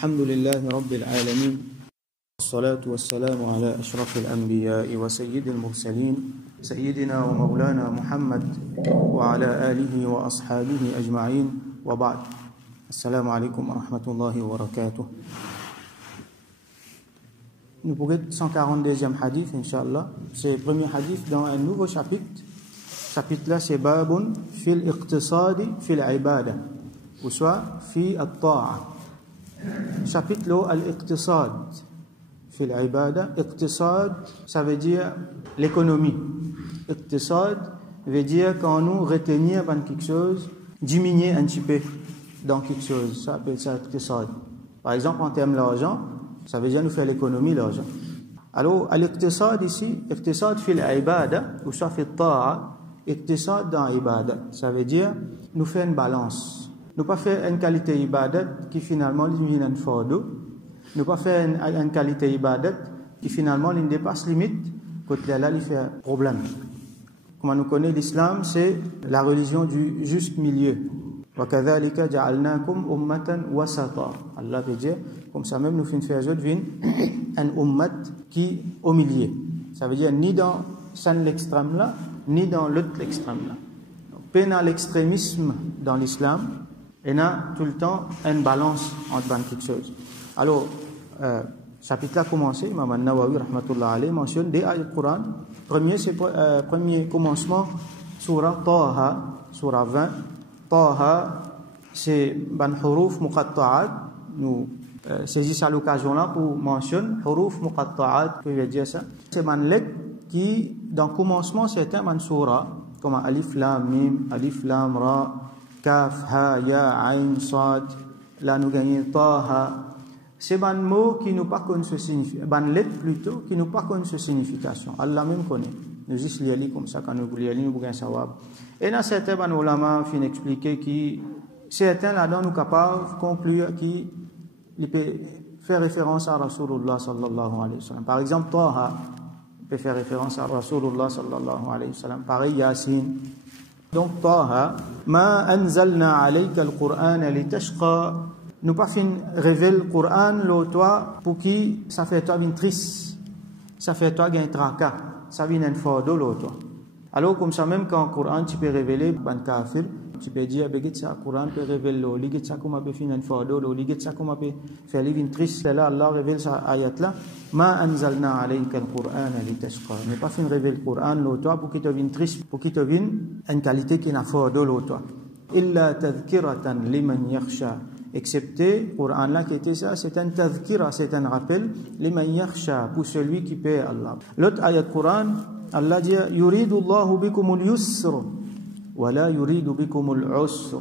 الحمد لله رب العالمين والصلاة والسلام على أشرف الأنبياء وسيد المرسلين سيدنا ومولانا محمد وعلى آله وأصحابه أجمعين وبعد السلام عليكم ورحمة الله وبركاته. Nous pourrons 142e hadith, Inch'Allah. C'est le premier hadith dans un nouveau chapitre. Chapitre là, c'est Babun fil iqtisadi fil ibada, ou soit fi at-ta'a. Chapitre là, al-iqtisad fil ibada. Iqtisad, ça veut dire l'économie. Iqtisad veut dire quand nous retenir dans quelque chose, diminuer un petit peu dans quelque chose. Ça appelle ça iqtisad. Par exemple, en termes d'argent, ça veut dire nous faire l'économie l'argent. Alors, al-iqtisad ici, iqtisad fil ibada, ou soit fil ta'a, iqtisad dans ibada, ça veut dire nous faire une balance. Nous pas faire une qualité ibadat qui finalement vient un fardeau. Nous pas faire une qualité ibadat qui finalement dépasse limite, quand là il fait problème. Comme nous connaissons l'islam, c'est la religion du juste milieu. وَكَذَلِكَ جَعَلْنَاكُمْ أُمَّةً وَسَطًا. Allah veut dire, comme ça même nous faisons faire un ummat qui au milieu. Ça veut dire ni dans l'extrême là, ni dans l'autre extrême là. Pas dans l'extrémisme dans l'islam, et a tout le temps une balance entre quelque chose. Alors, chapitre là commencé, Imam An-Nawawi rahmatullah alayhi mentionne des ayats du Coran. Premier commencement, surah Taha, surah 20. Taha, c'est ban huruf muqatta'at. Nous saisissons à l'occasion là pour mentionner huruf muqatta'at, que veut dire ça. C'est ban lettre qui, dans le commencement, c'est un ban surah, comme alif lam mim, alif lam ra, kaf, ha, ya, ayn, sad. Là, nous gagnons Taha. C'est ban mot qui nous pas connaît ce signification, ban lettre plutôt, qui nous pas connaît ce signification. Allah même connaît. Nous juste lire comme ça, quand nous lisons, nous gagnons sawab. Et dans certains ban ulama fin expliquer qui certains là-dedans nous capables de conclure qui peut faire référence à Rasulullah sallallahu alayhi wa sallam. Par exemple, Taha peut faire référence à Rasulullah sallallahu alayhi wa sallam. Pareil, Yasin. Donc, Taha, ma anzalna alayka al-Qur'an litashqa. Nous pas fin révéler le Coran, toi, pour qui ça fait toi une triste, ça fait toi un tracas, ça vient un fardeau, toi. Alors, comme ça, même quand le Coran, tu peux révéler, ban kafir, tu peux dire, begit ça, le Coran peut révéler, ligit ça, comme peut finir un fardeau, ligit ça, comme peut faire une triste, là, Allah révèle ça, ayat là, ma anzalna alayka al-Qur'an litashqa. Mais pas fin révéler le Coran, toi, pour qu'il te vienne triste, pour qu'il te vienne une qualité qui n'a fardeau, toi. Illa tadhkiratan liman yakhsha. Excepté, le Coran là qui était ça, c'est un tadhkira, c'est un rappel, liman yakhsha, pour celui qui paie Allah. L'autre ayat Coran, Allah dit, yuridu Allahu bikumul yusr, wa la yuridu bikumul usr.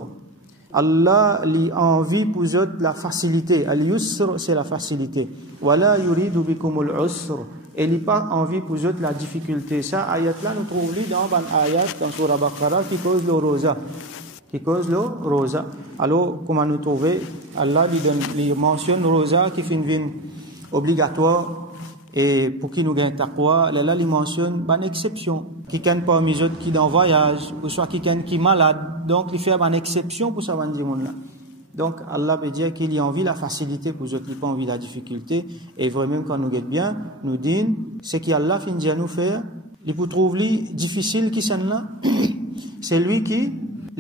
Allah lui envie pour eux la facilité. Al-yusr, c'est la facilité. Wa la yuridu bikumul usr. Et il n'a pas envie pour eux la difficulté. Ça, ayat là, nous trouvons dans un ayat, dans Surah Baqarah, qui cause le rosa. Qui cause le rosa. Alors, comment nous trouver? Allah lui mentionne rosa qui fait une vie obligatoire et pour qui nous gagne taqwa. Là, il mentionne une exception. Qui ne pas mis autres qui dans voyage, ou soit qui est malade. Donc, il fait une exception pour ça, là. Donc, Allah veut dire qu'il y a envie la facilité pour eux, il n'a pas envie la difficulté. Et vraiment, quand nous guette bien, nous dit, c'est qu'Allah finit à nous faire, il peut trouver difficile qui s'en là. C'est lui qui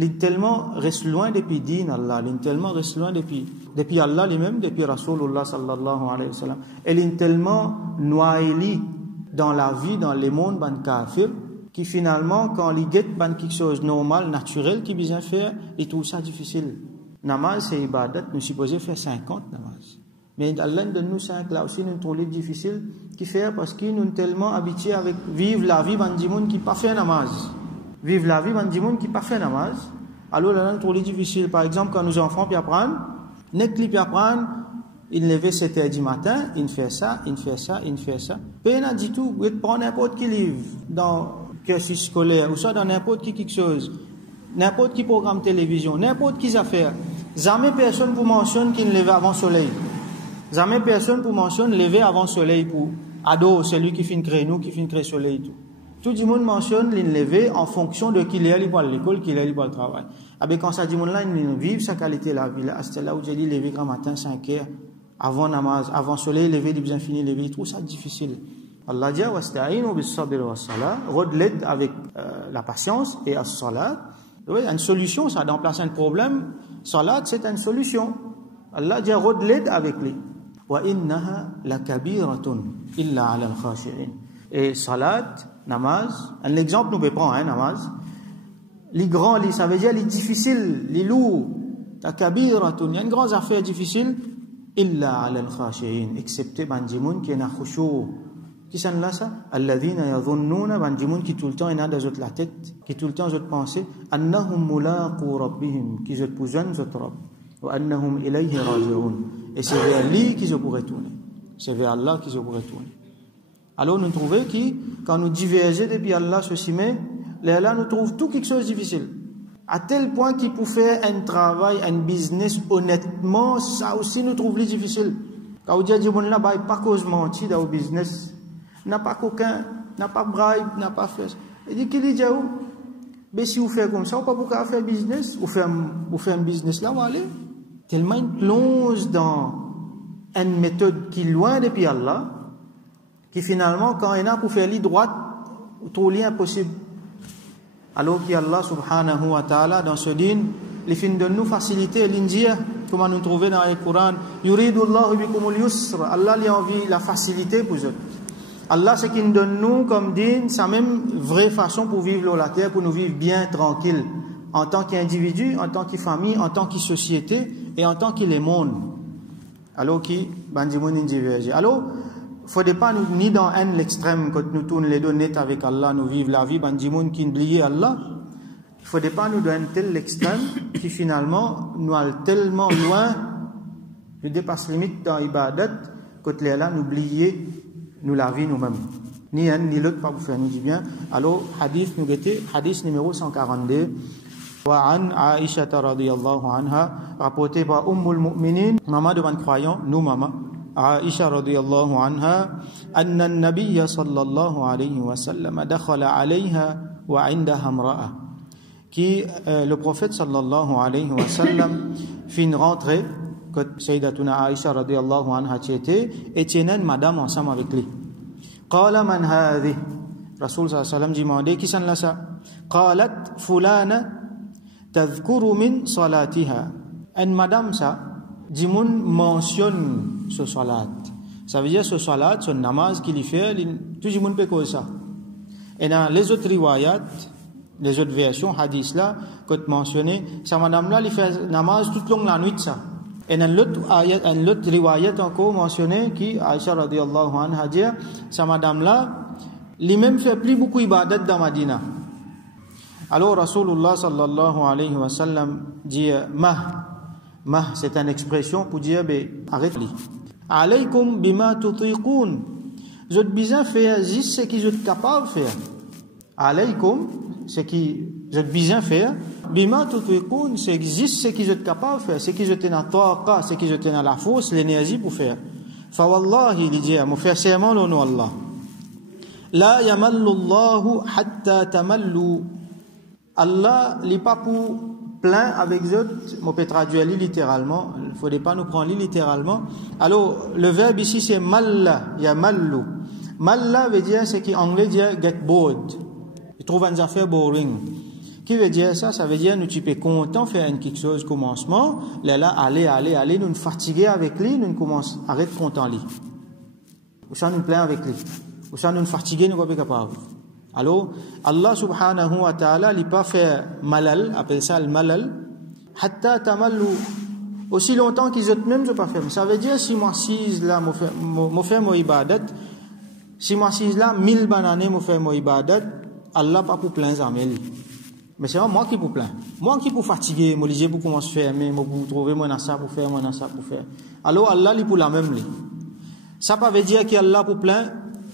il tellement reste loin depuis din Allah, il tellement reste loin depuis Allah lui-même, depuis Rasulullah sallallahu alayhi wa sallam. Il est tellement noyé dans la vie, dans le monde, ban kafir, qui finalement, quand il guette ban quelque chose de normal, naturel, qui besoin faire, il trouve ça difficile. Namaz, c'est ibadat, nous supposons faire 50 namaz. Mais Allah donne nous 5, là aussi, nous trouvons difficile, qui fait parce qu'ils nous tellement habitués avec vivre la vie, ban di monde qui pas fait namaz. Vivre la vie, ban di monde qui pas fait namaz. Alors là, nous trouvons difficile. Par exemple, quand nos enfants puis apprennent, n'est qu'ils puis apprennent, ils lèvent 7 heures du matin, ils font ça, ils font ça, ils font ça. Puis il dit tout, ils prennent n'importe quel livre dans le cursus scolaire, ou soit dans n'importe qui quelque chose, n'importe qui programme télévision, n'importe qui affaire. Jamais personne pour mentionner qu'il lève avant le soleil. Jamais personne pour mentionner lever avant le soleil pour ado, celui qui finit créer nous, qui finit créer le soleil tout. Tout le monde mentionne l'enlever en fonction de qui il est à l'école, qui il est au travail. Avec quand ça dit monde là, il vit sa qualité la vie là, c'est là où j'ai dit lever grand matin 5 heures avant namaz, avant soleil lever, il bien fini lever, il trouve ça difficile. Allah dit wasta'inu bis-sabri was-salat, l'aide avec la patience et as-salat. Oui, une solution, ça remplace un problème. Salat, c'est une solution. Allah dit l'aide avec lui. Wa innaha lakabiratun illa 'ala al-khashi'in. Et salat, namaz, un exemple nous peut prendre namaz. Les grands, ça veut dire les difficiles, les lourds. Lakabiratun, il y a une grande affaire difficile illa 'ala al-khashi'in, excepté bandimoun qui est na khushu'. Qui sont là ça? Alladhina yadhunnuna, bandimoun qui tout le temps est dans la tête, qui tout le temps ont pensé annahum mulaqu rabbihim, qui ont besoin de notre Rabb, wa annahum ilayhi raji'un, et c'est vers lui qu'ils pourraient tourner, c'est vers Allah qu'ils pourraient tourner. Alors nous trouvons que quand nous divergeons depuis Allah ceci, mais là nous trouvons tout quelque chose de difficile, à tel point qu'il peut faire un travail, un business honnêtement, ça aussi nous trouvons difficile. Quand on dit là, pas cause menti dans le business, n'a pas coquin, n'a pas bribe, n'a pas fait. Il dit qu'il dit mais si vous faites comme ça, vous ne pouvez pas faire business, vous faites un business là, vous allez. Tellement il plonge dans une méthode qui est loin depuis Allah, qui finalement, quand il y a pour faire l'île droite, trop impossible. Alors qu'Allah subhanahu wa ta'ala, dans ce din, il fin de nous faciliter l'india, comme nous trouvons dans le Coran, yuridu Allahu bikumul yusr, Allah lui a envie la facilité pour eux. Allah, ce qu'il donne nous comme din, c'est la même vraie façon pour vivre la terre, pour nous vivre bien, tranquille, en tant qu'individu, en tant que famille, en tant que société et en tant que le monde. Alors qui, bandimoun diverge. Alors, il ne faudrait pas nous, ni dans un l'extrême, quand nous tournons les deux nets avec Allah, nous vivons la vie, bandimoun qui oublie Allah. Il ne faudrait pas nous donner tel l'extrême qui finalement nous a tellement loin, nous dépasse limite dans l'ibadat, quand les là nous oublier nous la vie nous-mêmes. Ni un ni l'autre pas vous faire nous du bien. Alors, hadith nous guetter, hadith numéro 142. Wa an Aisha radhiyallahu anha, rapporté par Ummul Mu'minin, maman de croyant, nous maman. Aisha radhiyallahu anha, anna an-nabiy sallallahu alayhi wa sallam dakhala alayha wa 'indaha imra'a. Qui le prophète sallallahu alayhi wa sallam fit une rentrée que Sayyidatuna Aisha radhiyallahu anha était et tenait une madame ensemble avec lui. Qala man hadhi? Rasul sallallahu alayhi wa sallam demandait qui sont là ça? Qalat fulana tadhkuru min salatiha. Une madame ça, dimoun mentionne ce salat. Ça veut dire ce salat, ce namaz qu'il fait, tout le monde peut cause ça. Et dans les autres riwayat, les autres versions hadith là, que tu mentionnais, sa madame là, il fait namaz toute longue la nuit ça. Et dans l'autre riwayat encore mentionné, qui, Aisha radhiyallahu anha dit, sa madame là, il même fait plus beaucoup ibadat dans Madina. Alors Rasulullah sallallahu alayhi wa sallam dit, ma, c'est une expression pour dire, arrête-le. Alaykum bima tutiqoun. Vous êtes besoin de faire juste ce que vous êtes capable de faire. Alaykum, ce qui vous êtes besoin de faire. Bima tutiqoun, c'est juste ce que vous êtes capable de faire. Ce que vous êtes dans la taqa, ce que vous êtes dans la force, l'énergie pour faire. Fa wallahi, il dit, mon frère, c'est mon nom Allah. La yamallu Allahu hatta tamallu. Allah, il n'est pas pour plein avec eux, on peut traduire littéralement, il ne faudrait pas nous prendre littéralement. Alors, le verbe ici c'est malla, il y a mallu. Malla veut dire, c'est qu'en anglais dit get bored. Il trouve une affaire boring. Qui veut dire ça? Ça veut dire, nous tu peux content faire quelque chose commencement, là, aller, nous nous fatiguer avec lui, nous commence, arrête content lui. Ou ça nous plaint avec lui. Ou ça nous fatiguer, nous ne sommes pas capables. Alors, Allah subhanahu wa ta'ala n'a pas fait malal, appelle ça le malal, hatta tamallu, aussi longtemps qu'ils ont même pas fait. Ça veut dire, si moi suis là, moi fais mon ibadat, si moi suis là, 1000 bananes, moi fais mon ibadat, Allah pas pour plein zamel. Mais c'est moi qui pour plein. Moi qui pour fatiguer, moi lisez pour commencer à faire, mais moi pour trouver moi dans ça pour faire, moi dans ça pour faire. Alors Allah lui pour la même lui. Ça pas veut dire qu'Allah pour plein,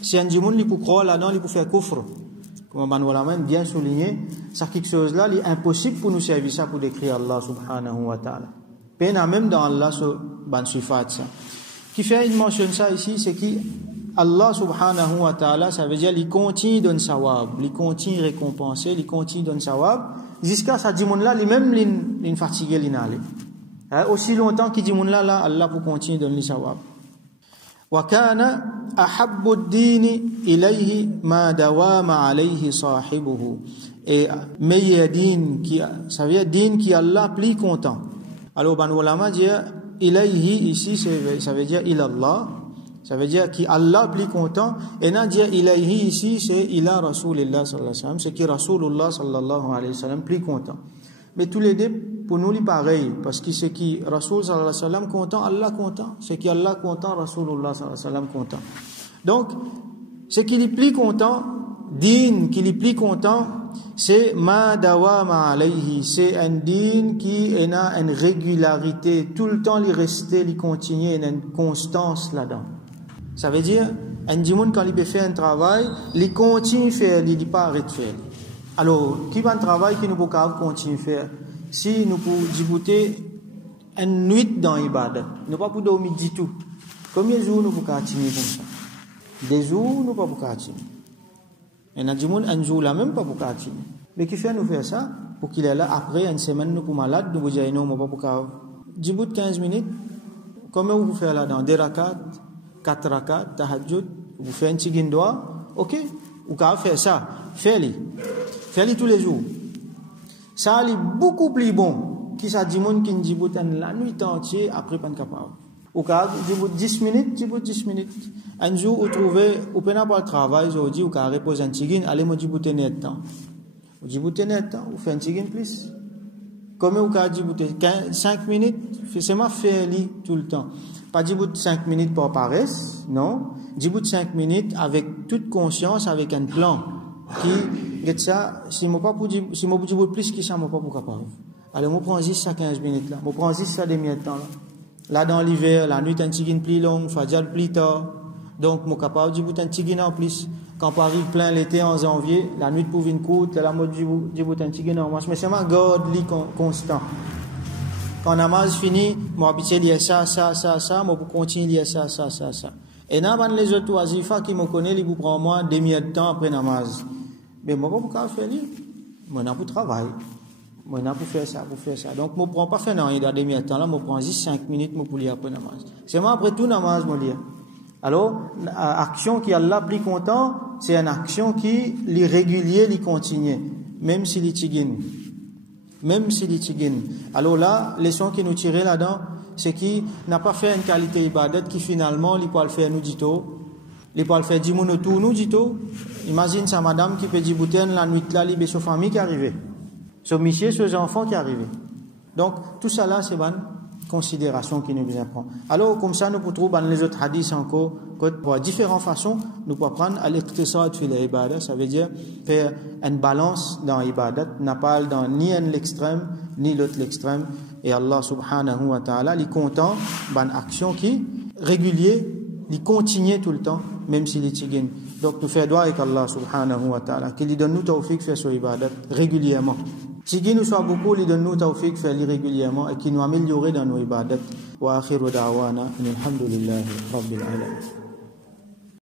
si un djimoun lui pour croire là-dedans, lui pour faire kufr. Comme Banwalaman bien souligné, ça quelque chose là, il est impossible pour nous servir ça pour décrire Allah subhanahu wa ta'ala. Peine même dans Allah ce ban sifat ça. Qui fait une mention ça ici, c'est que Allah subhanahu wa ta'ala, ça veut dire il continue donner sawab, il continue récompenser, il continue donner sawab, jusqu'à ça dimoun là, lui même il fatigué l'inale. aussi longtemps qu'il dit moun là Allah pour continuer donner sawab. Wa kana ahabbu ad-din ilayhi ma dawama alayhi sahibuhu. Et meilleur din qui ça veut dire din qui Allah plus content. Alors ban ulama dit ilayhi ici ça veut dire ilallah, ça veut dire qui Allah plus content, et non dire ilayhi ici c'est ila rasulillah sallallahu alayhi wa sallam, c'est qui rasulullah sallallahu alayhi wa sallam plus content. Mais tous les deux pour nous, c'est pareil, parce que c'est qui Rasoul sallallahu alayhi wa sallam content, Allah content. C'est qui Allah content, Rasulullah sallallahu alayhi wa sallam content. Donc, ce qui est plus content, din qui est plus content, c'est ma dawama alayhi. C'est un din qui a une régularité, tout le temps, il reste, il continue, il y a une constance là-dedans. Ça veut dire, un dimoun quand il fait un travail, il continue à faire, il ne dit pas arrête de faire. Alors, qui va un travail qui nous peut continuer à faire? Si nous pouvons débouter une nuit dans l'ibadat, nous ne pouvons pas dormir du tout. Combien de jours nous pouvons continuer comme ça? Des jours, nous ne pouvons pas continuer. Et nous avons un jour là même pas pour continuer. Mais qui fait nous faire ça? Pour qu'il est là, après une semaine, nous sommes malades, nous vous disons non, nous ne pouvons pas. Djibout 15 minutes, combien vous faites là-dedans? 2 rakats, 4 rakats, tahajjud, vous faites un tigin doigt, ok? Vous pouvez faire ça. Faites-le. Faites-le tous les jours. Ça est beaucoup plus bon que ça dit monde qui djibout la nuit entière après pas capable. Ou quand djibout 10 minutes, djibout 10 minutes. Un jour vous trouvez ou peine pas le travail, aujourd'hui ou quand repose un tigin, allez me djibouter net temps. Vous djiboutez net temps, vous faites un tigin plus. Comme vous quand djibouter 5 minutes, c'est ma faire-le tout le temps. Pas djibout 5 minutes par paresse, non. Djibout 5 minutes avec toute conscience, avec un plan qui get ça, si moi pas pour si moi pour plus que ça moi pas pour capable. Alors moi prends juste ça 15 minutes là, moi prends juste ça des minutes temps là. Là dans l'hiver, la nuit un petit gain plus long, fajr plus tard. Donc moi capable du bout un petit gain en plus. Quand Paris plein l'été en janvier, la nuit pour une courte, la mode du bout un petit gain en masse, mais c'est ma garde li constant. Quand namaz fini, moi habitué lire ça, moi pour continuer lire ça. Et là, les autres oisifs qui me connaissent, ils vous prennent moi 2 minutes de temps après namaz. Mais moi, pas faire lire. Moi, je pour travail. Moi, je pour faire ça. Donc, je ne prends pas faire rien dans 2 minutes de temps là, je prends juste 5 minutes pour lire après namaz. C'est moi après tout namaz, je lis. Alors, l'action qui est là plus content, c'est une action qui est régulière, qui continue, même si les tigines. Alors là, les leçon qui nous tirent là-dedans, c'est qu'il n'a pas fait une qualité ibadat qui finalement, il peut le faire nous dit tout. Il peut le faire 10 minutes tout nous dit tout. Imagine sa madame qui peut dire bouteille la nuit là, il y a sa famille qui est arrivée. Son monsieur, ses enfants qui est arrivé. Donc, tout ça là, c'est une considération qui nous apprend. Alors, comme ça, nous pouvons trouver dans les autres hadiths encore, de différentes façons, nous pouvons prendre à l'iqtisad fil ibadah, ça veut dire faire une balance dans l'ibadat, n'a pas dans ni un l'extrême, ni l'autre l'extrême. Et Allah subhanahu wa ta'ala, il est content d'une action qui régulière, il continue tout le temps, même s'il est tigin. Donc, nous faisons droit avec Allah subhanahu wa ta'ala, qu'il donne nous tawfiq faire sur l'ibadat régulièrement. Tigin nous soit beaucoup, il donne nous tawfiq faire régulièrement et qui nous améliore dans nos ibadat. Wa akhiru da'wana, alhamdulillahi rabbil alamin.